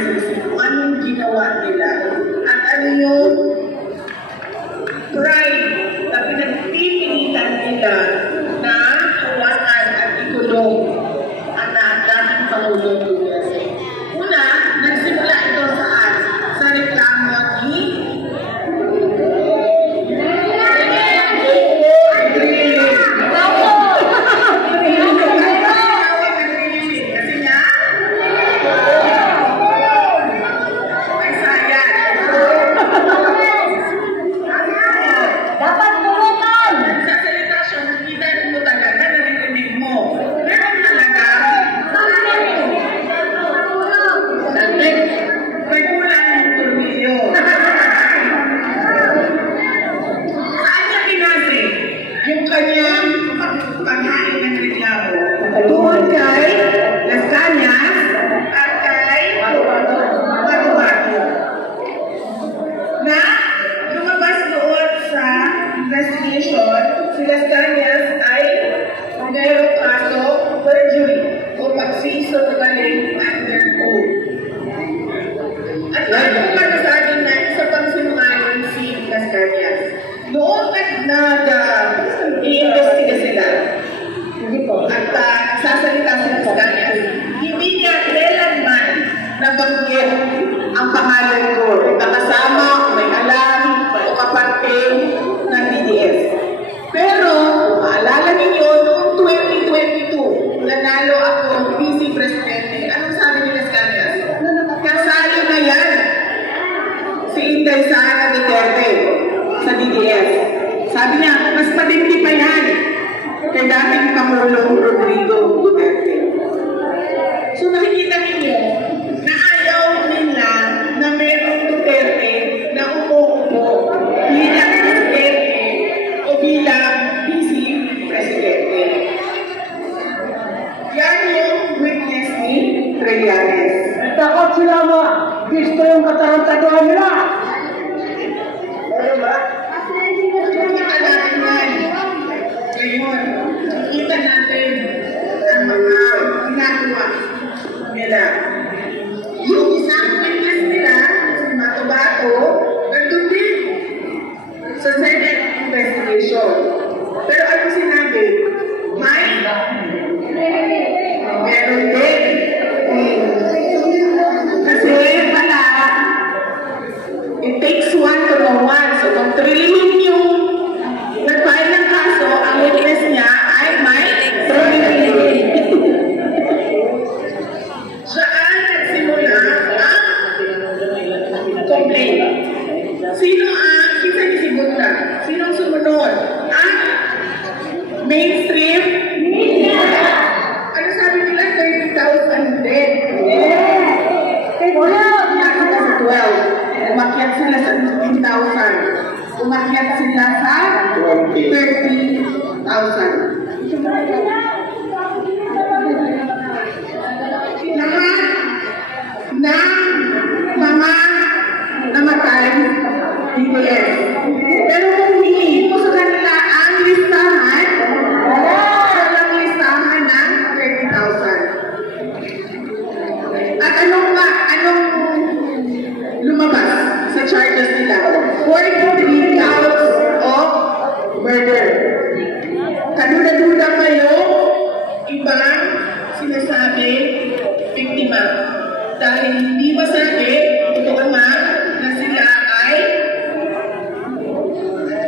ICC kung anong ginawa nila at ano yung crime na pinagpipilitan nila na hawakan at ikulong ang dating Pangulong Duterte. Una, nagsimula ito saan? Sa reklamo ni ang pangalan ko, nakasama, may alam, o kaparte ng DDS. Pero, maalala ninyo, noong 2022, nanalo ako vice presidente. Anong sabi ni Las Cañas? Kasalo na yan si Inday Sara Duterte sa DDS. Sabi niya, mas matindi pa yan kay dating Pangulong Rodrigo Duterte. So nakikita ninyo, na ayaw nila na merong Duterte na umuupo bilang presidente o bilang vice presidente. Yan yung witness ni Trillanes. Takot sila mo, gusto yung katarantaduhan nila. Ano ba? Kita natin yan. Ngayon, kita natin ang mga ginagawa nila. Yung isang witness nila, si Matubato, nandun din sa Senate investigation. Pero ano sinabi? Meron din. Kasi pala, it takes one to know one. So kung trillion yung nag-file ng kaso, ang witness niya ay may trillion. Saan nagsimula ang complaint? Sino ang kita ni Sibunta? Sino ang sumunod? Ang mainstream media. Ano sabi nila? 30,000 dead. Wala. Nakita sa 12. Umakyat sila sa 15,000. Umakyat sila sa 30,000. Lahat ng mga namatay DDS. Pero kung hindi mo sa kanila ang listahan, walang listahan ng 30,000. At anong lumabas sa charges nila? 43 counts of murder. Kaduda-duda kayo, ibang sinasabi biktima. Dahil hindi masabi, totoo naman na sila ay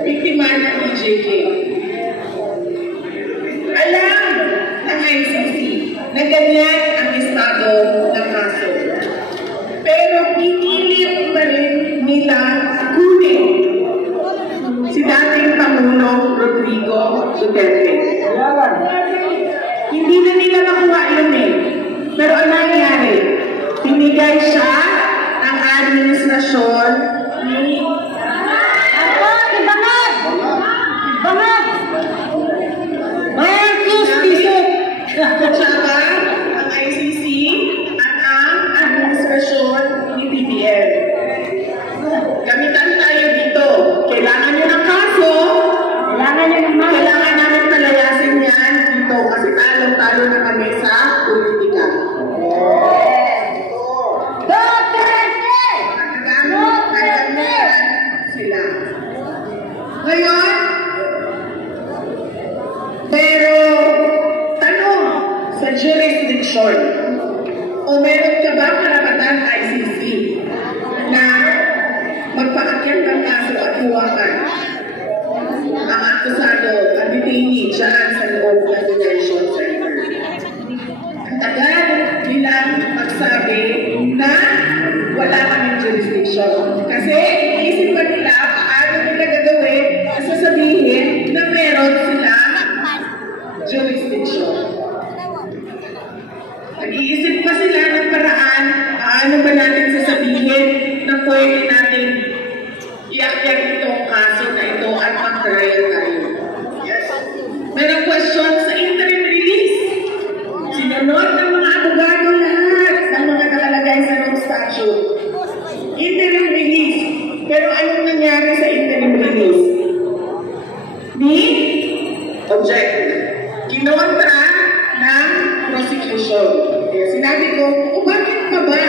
biktima ng EJK. Alam ng ICC na ganyan ang estado ng kaso. Pero pinilit pa rin nila kunin si dating Pangulong Rodrigo Duterte. Hindi na nila nakuha yun eh. Pero ang nangyari, pinigay siya ng administrasyon ni Marcos Pisot. At saka ang ICC at na wala kaming jurisdiction. Kasi iisip pa nila paano nila gagawin na sasabihin na meron silang jurisdiction. Nag-iisip pa sila ng paraan paano ba natin sasabihin na pwede natin iakyat itong kaso na ito at mag-trial tayo. Yes. Merong question sa interim release. Sinunod ng mga abogado lahat ng mga nakalagay sa law statute. Interim release. Pero anong nangyari sa interim release? Ni object. Kinontra ng prosecution. Kaya sinabi ko, bakit pa ba?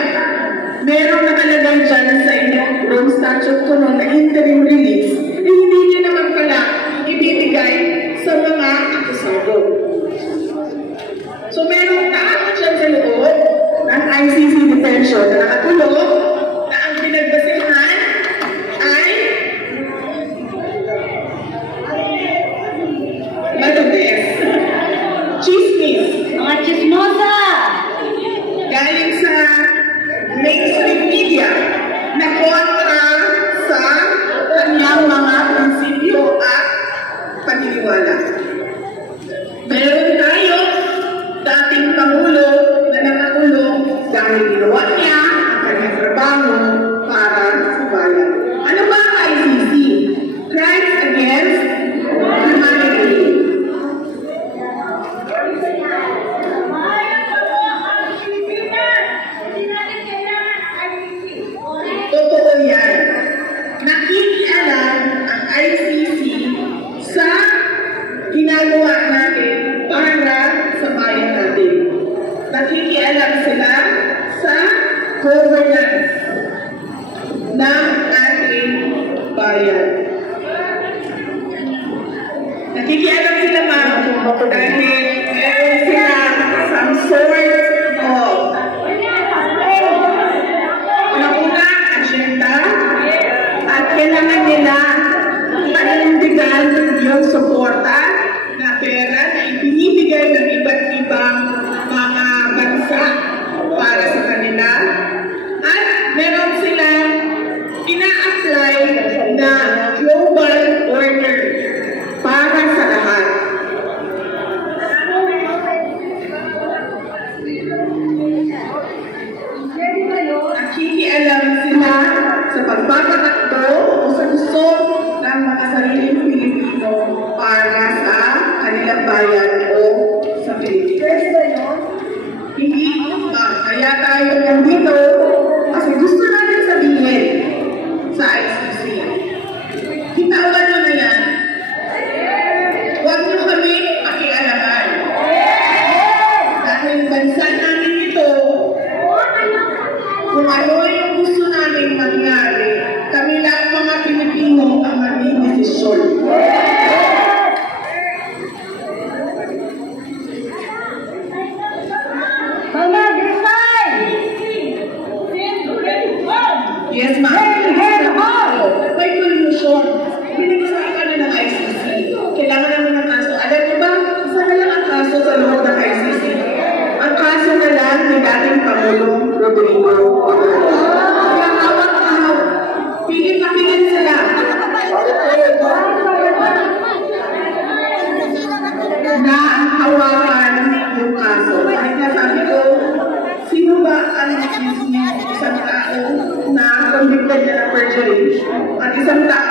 Merong nakalagay dyan sa inyong law statute ko na interim release, hindi niya naman pala ibibigay sa mga akusado. So merong tao dyan sa loob ng ICC detention na nakatulog na ang pinagbasehan ay Madubes. Chismis. Mga chismosa! Galing sa mainstream media na kontra sa kanyang mga prinsipyo at paniniwala. Meron tayo dating Pangulo na nakakulong dahil ginawa niya ang kanyang trabaho para sa bayan. Ano ba ang ICC? Crimes Against Humanity. Totoo yan. Nakikialam ang ICC sa ginagawa natin para sa bayan natin. Nakikialam sila sa governance ng ating bayan. Nakikialam sila ma'am dahil meron sila some sort of una-una agenda at kailangan nila panindigan yung suporta na pera na ibinibigay ng iba't ibang mga bansa para sa kanila at meron silang ina-apply na global order para sa lahat. Nakikialam sila sa pagpapatakbo o sa gusto ng mga sariling Pilipino para sa kanilang bayan o sa Pilipinas. Hindi, kaya tayo nandito kasi gusto natin sabihin sa ICC. Kitawan nyo na yan. Huwag nyo kami pakialaman. Dahil bansa namin ito, kung ano yung gusto namin mangyari, kami lang mga Pilipino ang maging desisyon. Mga Grisay! Yes, ma'am. May collusion. Pinag-isahan ka na ng ICC. Kailangan namin ng kaso. Alam niyo ba, isa na lang ang kaso sa loob ng ICC. Ang kaso na lang ni dating Pangulong Rodrigo. Kaya hawak-hawak. Pigil-pigil sila. Na ang hawakan yung kaso. Kahit nga sabi ko, sino ba ang isang tao na convicted na ng perjury? At isang tao